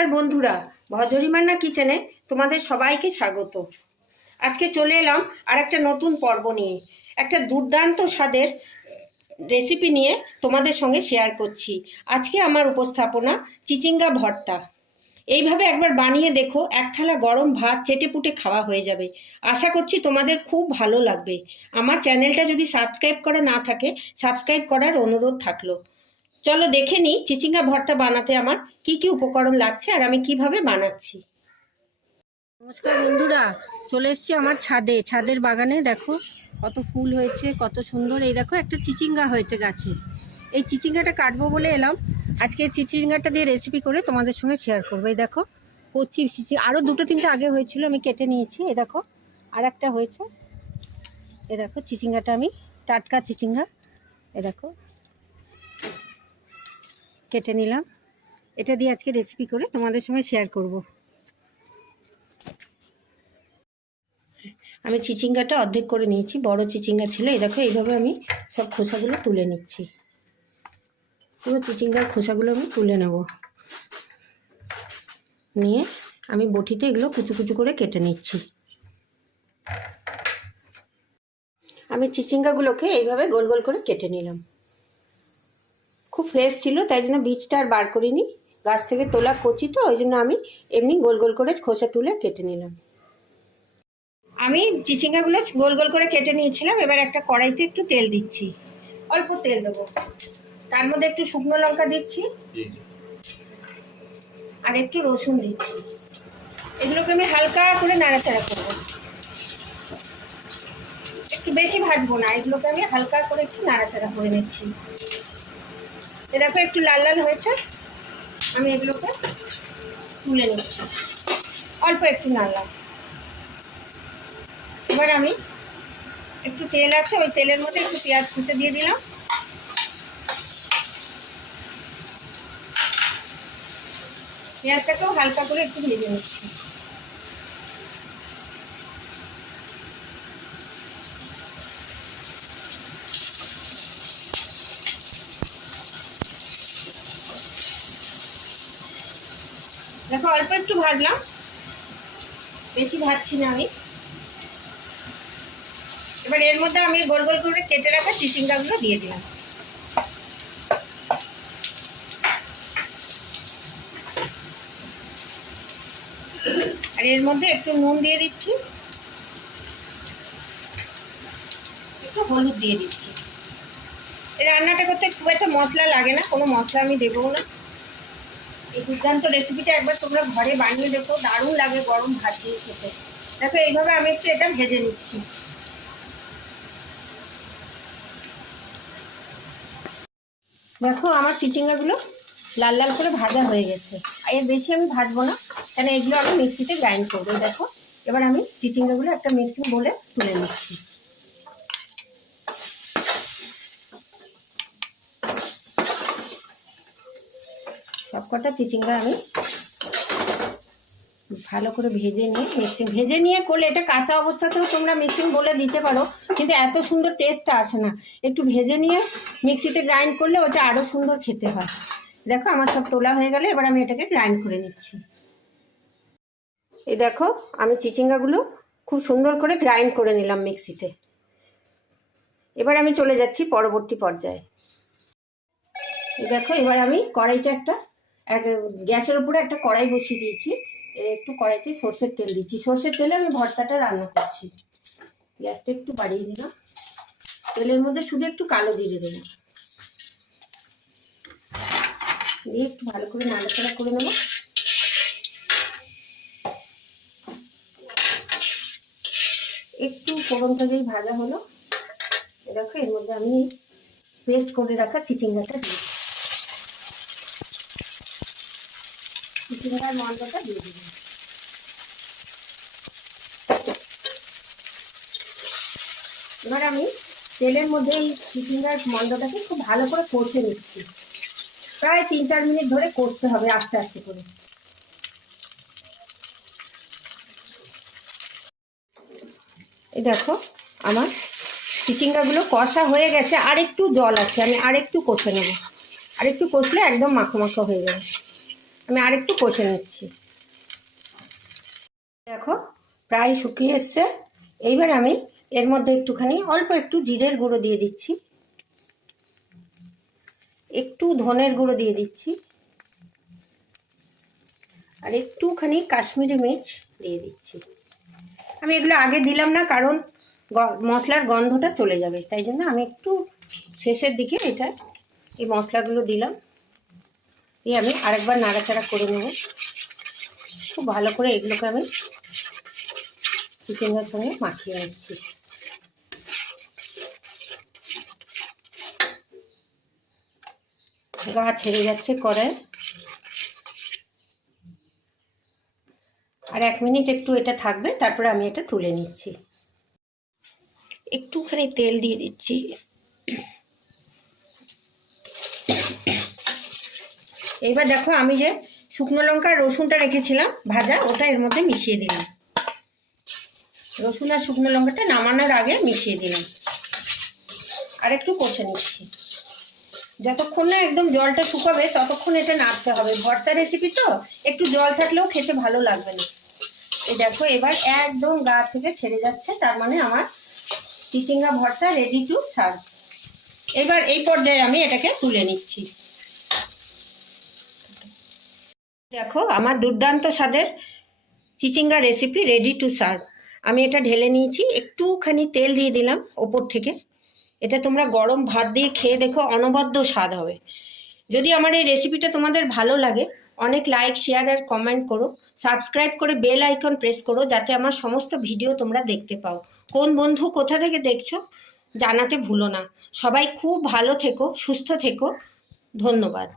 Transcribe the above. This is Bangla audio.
নমস্কার বন্ধুরা, ভজরিমান্না কিচেনে তোমাদের সবাইকে স্বাগত। আজকে চলে এলাম আর একটা নতুন পর্ব নিয়ে, একটা দুর্দান্ত স্বাদের রেসিপি নিয়ে তোমাদের সঙ্গে শেয়ার করছি। আজকে আমার উপস্থাপনা চিচিঙ্গা ভর্তা। এইভাবে একবার বানিয়ে দেখো, এক থালা গরম ভাত চেটেপুটে খাওয়া হয়ে যাবে। আশা করছি তোমাদের খুব ভালো লাগবে। আমার চ্যানেলটা যদি সাবস্ক্রাইব করা না থাকে, সাবস্ক্রাইব করার অনুরোধ থাকলো। চলো দেখে নিই চিচিঙ্গা ভর্তা বানাতে আমার কি কি উপকরণ লাগছে আর আমি কিভাবে বানাচ্ছি। নমস্কার বন্ধুরা, চলে এসেছি আমার ছাদের বাগানে। দেখো কত ফুল হয়েছে, কত সুন্দর। এই দেখো একটা চিচিঙ্গা হয়েছে গাছে। এই চিচিঙ্গাটা কাটবো বলে এলাম। আজকে চিচিঙ্গাটা দিয়ে রেসিপি করে তোমাদের সঙ্গে শেয়ার করবো। এই দেখো কচি আরও দুটো তিনটে আগে হয়েছিল, আমি কেটে নিয়েছি। এ দেখো আর একটা হয়েছে। এ দেখো চিচিঙ্গাটা আমি টাটকা চিচিঙ্গা এ দেখো কেটে নিলাম। এটা দিয়ে আজকে রেসিপি করে তোমাদের সঙ্গে শেয়ার করব। আমি চিচিঙ্গাটা অর্ধেক করে নিয়েছি, বড় চিচিঙ্গা ছিল। এই দেখো এইভাবে আমি সব খোসাগুলো তুলে নিচ্ছি। পুরো চিচিঙ্গার খোসাগুলো আমি তুলে নেব। নিয়ে আমি বটিতে এগুলো কুচু কুচু করে কেটে নিচ্ছি। আমি চিচিঙ্গাগুলোকে এইভাবে গোল গোল করে কেটে নিলাম। খুব ফ্রেশ ছিল, তাই জন্য বীজটা আর বার করিনি। গাছ থেকে তোলা কচি তো, ওই জন্য আমি এমনি গোল গোল করে খোসা তুলে কেটে নিলাম। আমি চিচিঙ্গাগুলো গোল গোল করে কেটে নিয়েছিলাম। এবার একটা কড়াইতে একটু তেল দিচ্ছি, অল্প তেল দেবো। তার মধ্যে একটু শুকনো লঙ্কা দিচ্ছি আর একটু রসুন দিচ্ছি। এগুলোকে আমি হালকা করে নাড়াচাড়া করবো, একটু বেশি ভাজবো না। এগুলোকে আমি হালকা করে একটু নাড়াচাড়া করে নিচ্ছি। এ দেখো একটু লাল লাল হয়েছে, আমি এগুলোকে তুলে নিচ্ছি। অল্প একটু নাড়লাম। এবার আমি একটু তেল আছে, ওই তেলের মধ্যে একটু পেঁয়াজ কুচি দিয়ে দিলাম। পেঁয়াজটাকেও হালকা করে একটু ভেজে নিচ্ছি। দেখো অল্প একটু ভাজলাম, বেশি ভাজছি না আমি। এবার এর মধ্যে আমি গোল গোল করে কেটে রাখা চিচিঙ্গাগুলো দিয়ে দিলাম। আর এর মধ্যে একটু নুন দিয়ে দিচ্ছি, একটু হলুদ দিয়ে দিচ্ছি। এই রান্নাটা করতে খুব একটা মশলা লাগে না, কোনো মশলা আমি দেবো না। এই দুর্দান্ত রেসিপিটা একবার তোমরা ঘরে বানিয়ে দেখো, দারুণ লাগে গরম ভাত দিয়ে খেতে। দেখো এইভাবে আমি একটু এটা ভেজে নিচ্ছি। দেখো আমার চিচিঙ্গাগুলো লাল লাল করে ভাজা হয়ে গেছে। আর এর বেশি আমি ভাজবো না, কেন এগুলো আমি মিক্সিতে গ্রাইন্ড করবো। দেখো এবার আমি চিচিঙ্গাগুলো একটা মিক্সিং বলে তুলে নিচ্ছি। সবকটা চিচিঙ্গা আমি ভালো করে ভেজে নিয়ে করলে, এটা কাঁচা অবস্থাতেও তোমরা মিক্সিং বলে দিতে পারো, কিন্তু এত সুন্দর টেস্টটা আসে না। একটু ভেজে নিয়ে মিক্সিতে গ্রাইন্ড করলে ওটা আরও সুন্দর খেতে হয়। দেখো আমার সব তোলা হয়ে গেলে, এবার আমি এটাকে গ্রাইন্ড করে নিচ্ছি। এই দেখো আমি চিচিঙ্গাগুলো খুব সুন্দর করে গ্রাইন্ড করে নিলাম মিক্সিতে। এবার আমি চলে যাচ্ছি পরবর্তী পর্যায়ে। এই দেখো এবার আমি কড়াইটা গ্যাসের উপরে একটা কড়াই বসিয়ে দিয়েছি। একটু কড়াইতে সর্ষের তেল দিচ্ছি। সর্ষের তেলে আমি ভর্তাটা রান্না করছি। গ্যাসটা একটু বাড়িয়ে দিলাম। তেলের মধ্যে শুধু একটু কালো জিরে দেবো, দিয়ে একটু ভালো করে নাড়াচাড়া করে নেব। একটু ফোড়নটা যেই ভাজা হলো, দেখো এর মধ্যে আমি পেস্ট করে রাখা চিচিঙ্গাটা দিই। চিচিঙ্গার মশলাটা দিয়ে দিলাম। এবার আমি তেলের মধ্যে এই চিচিঙ্গার মশলাটাকে খুব ভালো করে কষে নিচ্ছি। প্রায় 3-4 মিনিট ধরে কষতে হবে আস্তে আস্তে করে। এই দেখো আমার চিচিঙ্গাগুলো কষা হয়ে গেছে, আর একটু জল আছে, আমি আর একটু কষে নেব। আর একটু কষলে একদম মাখো মাখো হয়ে যাবে। আমি আরেকটু কষে নিচ্ছি। দেখো প্রায় শুকিয়ে এসছে। এইবার আমি এর মধ্যে একটুখানি অল্প একটু জিরের গুঁড়ো দিয়ে দিচ্ছি, একটু ধনের গুঁড়ো দিয়ে দিচ্ছি, আর একটুখানি কাশ্মীরি মির্চ দিয়ে দিচ্ছি। আমি এগুলো আগে দিলাম না, কারণ মশলার গন্ধটা চলে যাবে, তাই জন্য আমি একটু শেষের দিকে এই মশলাগুলো দিলাম। দিয়ে আমি আরেকবার নাড়াচাড়া করে নেব। খুব ভালো করে এগুলোকে আমি চিকেনের সঙ্গে মাখিয়ে নিচ্ছি। গা ছেড়ে যাচ্ছে কড়াই। আর 1 মিনিট একটু এটা থাকবে, তারপরে আমি এটা তুলে নিচ্ছি। একটুখানি তেল দিয়ে দিচ্ছি। এইবার দেখো আমি যে শুকনো লঙ্কা আর রসুনটা রেখেছিলাম ভাজা, ওটা এর মধ্যে মিশিয়ে দিলাম। রসুন আর শুকনো লঙ্কাটা নামানোর আগে মিশিয়ে দিলাম। আর একটু কষে নিচ্ছি। যতক্ষণ না একদম জলটা শুকাবে ততক্ষণ এটা নাড়তে হবে। ভর্তা রেসিপি তো একটু জল থাকলেও খেতে ভালো লাগবে না। এই দেখো এবার একদম গা থেকে ছেড়ে যাচ্ছে, তার মানে আমার চিচিঙ্গা ভর্তা রেডি টু সার্ভ। এবার এই পর্যায়ে আমি এটাকে তুলে নিচ্ছি। দেখো আমার দুর্দান্ত স্বাদের চিচিঙ্গা রেসিপি রেডি টু সার্ভ। আমি এটা ঢেলে নিয়েছি, একটুখানি তেল দিয়ে দিলাম ওপর থেকে। এটা তোমরা গরম ভাত দিয়ে খেয়ে দেখো, অনবদ্য স্বাদ হবে। যদি আমার এই রেসিপিটা তোমাদের ভালো লাগে, অনেক লাইক, শেয়ার আর কমেন্ট করো। সাবস্ক্রাইব করে বেল আইকন প্রেস করো, যাতে আমার সমস্ত ভিডিও তোমরা দেখতে পাও। কোন বন্ধু কোথা থেকে দেখছো জানাতে ভুলো না। সবাই খুব ভালো থেকো, সুস্থ থেকো। ধন্যবাদ।